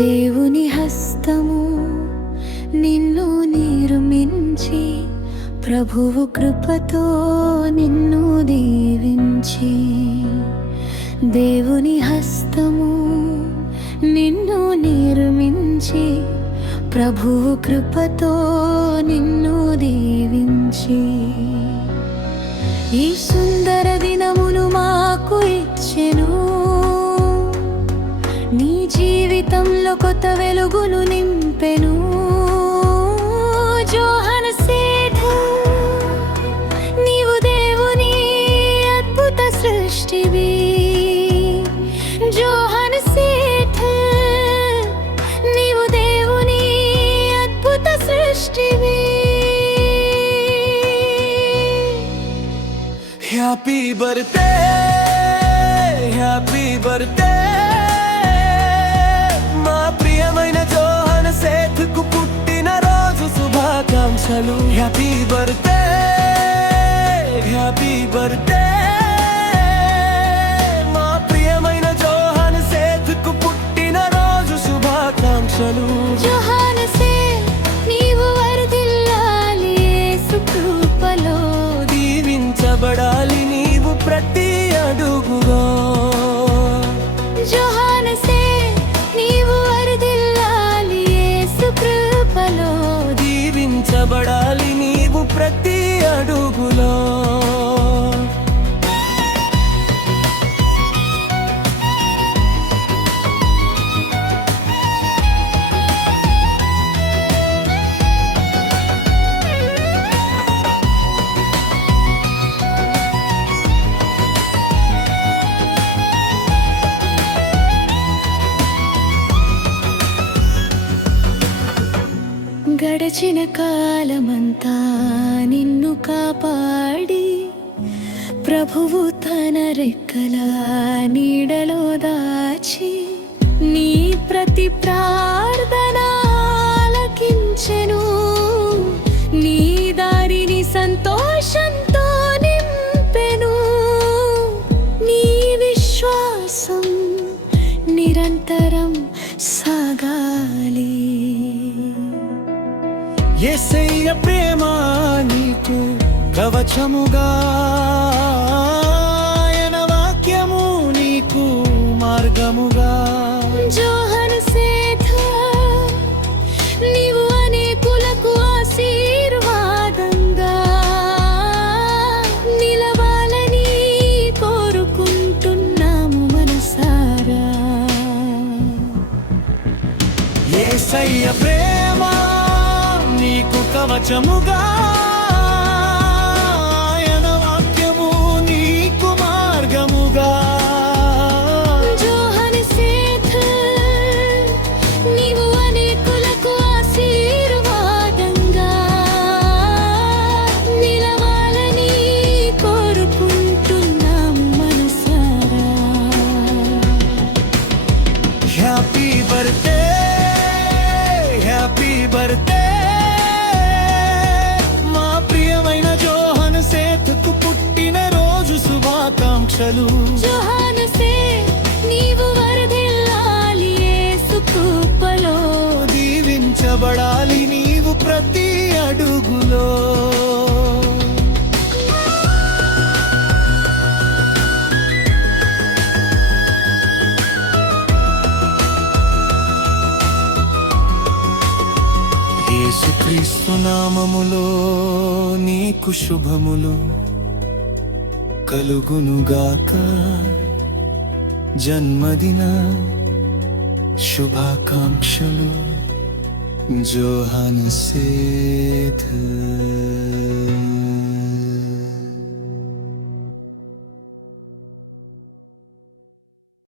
దేవుని హస్తము నిన్ను నిర్మించి, ప్రభువు కృపతో నిన్ను దీవించి. దేవుని హస్తము నిన్ను నిర్మించి, ప్రభువు కృపతో నిన్ను దీవించి. ఈ సుందర దినమును మాకు ఇచ్చెను, నీ జీవితంలో కొత్త వెలుగును నింపెను. జోహాను సేథ, నీవు దేవుని అద్భుత సృష్టివి. జోహాను సేథ, నీవు దేవుని అద్భుత సృష్టివి. హ్యాపీ బర్త్డే, హ్యాపీ బర్త్డే మా ప్రియమైన జోహాను సేథ్కు పుట్టిన రోజు శుభాకాంక్షలు. హ్యాపీ బర్త్డే, హ్యాపీ బర్త్డే మా ప్రియమైన జోహాను సేథ్కు పుట్టిన రోజు శుభాకాంక్షలు. జోహాను సేథ్, నీవు వర్ధిల్లాలి యేసు కృపలో, దీవించబడాలి నీవు ప్రతి అడుగులో. జోహాను సేథ్, నీవు వర్ధిల్లాలి యేసు కృపలో, దీవించబడాలి నీవు ప్రతి అడుగులో. గడచిన కాలమంతా నిన్ను కాపాడి, ప్రభువు తన రెక్కల నీడలో దాచి, నీ ప్రతి ప్రార్థన ఆలకించెను. నీ దారిని సంతోషంతో నింపెను. నీ విశ్వాసం నిరంతరం సాగాలి. యేసయ్య ప్రేమ నీకు కవచముగా, ఆయన వాక్యము నీకు మార్గముగా. జోహాను సేథ, నీవు అనేకులకు ఆశీర్వాదంగా నిలవాలని కోరుకుంటున్నాము మనసారా. యేసయ్య ప్రేమ నీకు కవచముగా, ఆయన వాక్యము నీకు మార్గముగా. జోహాను సేథ, నీవు అనేకులకు ఆశీర్వాదంగా నిలవాలని కోరుకుంటున్నాము మనసారా. హ్యాపీ బర్త్డే, హ్యాపీ బర్త్డే మా ప్రియమైన జోహాను సేథ్కు పుట్టిన రోజు శుభాకాంక్షలు. జోహాను సేథ్, నీవు వర్ధిల్లాలి యేసు కృపలో, దీవించబడాలి నీవు ప్రతి అడుగులో. యేసుక్రీస్తు నామములో నీకు శుభములు కలుగునుగాక. జన్మదిన శుభాకాంక్షలు జోహాను సేథ్.